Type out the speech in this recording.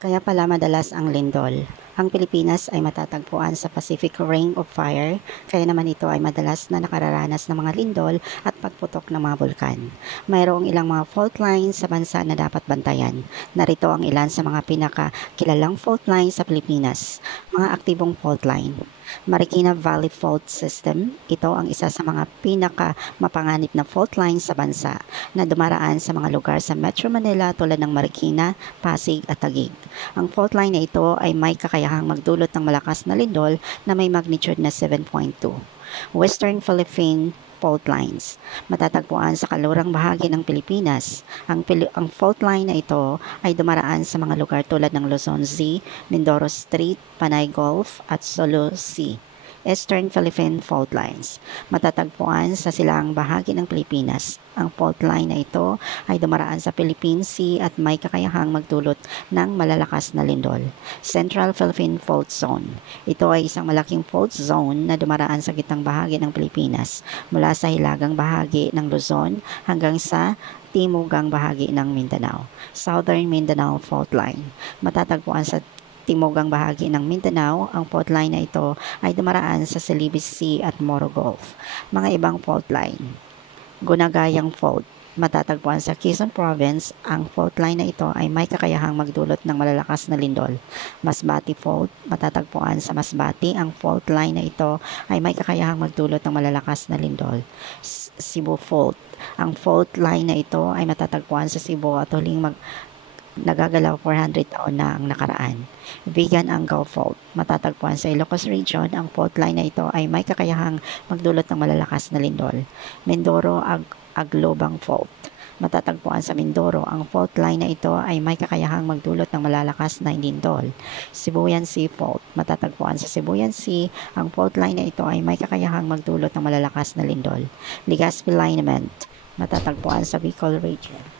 Kaya pala madalas ang lindol. Ang Pilipinas ay matatagpuan sa Pacific Ring of Fire, kaya naman ito ay madalas na nakararanas ng mga lindol at pagputok ng mga bulkan. Mayroong ilang mga fault lines sa bansa na dapat bantayan. Narito ang ilan sa mga pinakakilalang fault lines sa Pilipinas. Mga aktibong fault line. Marikina Valley Fault System. Ito ang isa sa mga pinaka mapanganib na fault line sa bansa na dumaraan sa mga lugar sa Metro Manila tulad ng Marikina, Pasig at Taguig. Ang fault line na ito ay may kakayahang magdulot ng malakas na lindol na may magnitude na 7.2. Western Philippine fault lines. Matatagpuan sa kalurang bahagi ng Pilipinas. Ang fault line na ito ay dumaraan sa mga lugar tulad ng Luzon Sea, Mindoro Strait, Panay Gulf at Sulu Sea. Eastern Philippine fault lines. Matatagpuan sa silang bahagi ng Pilipinas. Ang fault line na ito ay dumaraan sa Philippine Sea at may kakayahang magdulot ng malalakas na lindol. Central Philippine Fault Zone. Ito ay isang malaking fault zone na dumaraan sa gitnang bahagi ng Pilipinas mula sa hilagang bahagi ng Luzon hanggang sa timugang bahagi ng Mindanao. Southern Mindanao Fault Line. Matatagpuan sa timugang bahagi ng Mindanao, ang fault line na ito ay dumaraan sa Celebes Sea at Moro Gulf. Mga ibang fault line. Gunagayang Fault. Matatagpuan sa Quezon Province, ang fault line na ito ay may kakayahang magdulot ng malalakas na lindol. Masbate Fault. Matatagpuan sa Masbate, ang fault line na ito ay may kakayahang magdulot ng malalakas na lindol. Cebu Fault. Ang fault line na ito ay matatagpuan sa Cebu at huling nagagalaw 400 taon na ang nakaraan. Vigan Angal Fault. Matatagpuan sa Ilocos Region, ang fault line na ito ay may kakayahang magdulot ng malalakas na lindol. Mindoro Aglobang Fault. Matatagpuan sa Mindoro, ang fault line na ito ay may kakayahang magdulot ng malalakas na lindol. Sibuyan Sea Fault. Matatagpuan sa Sibuyan Sea, ang fault line na ito ay may kakayahang magdulot ng malalakas na lindol. Legazpi Lineament. Matatagpuan sa Bicol Region.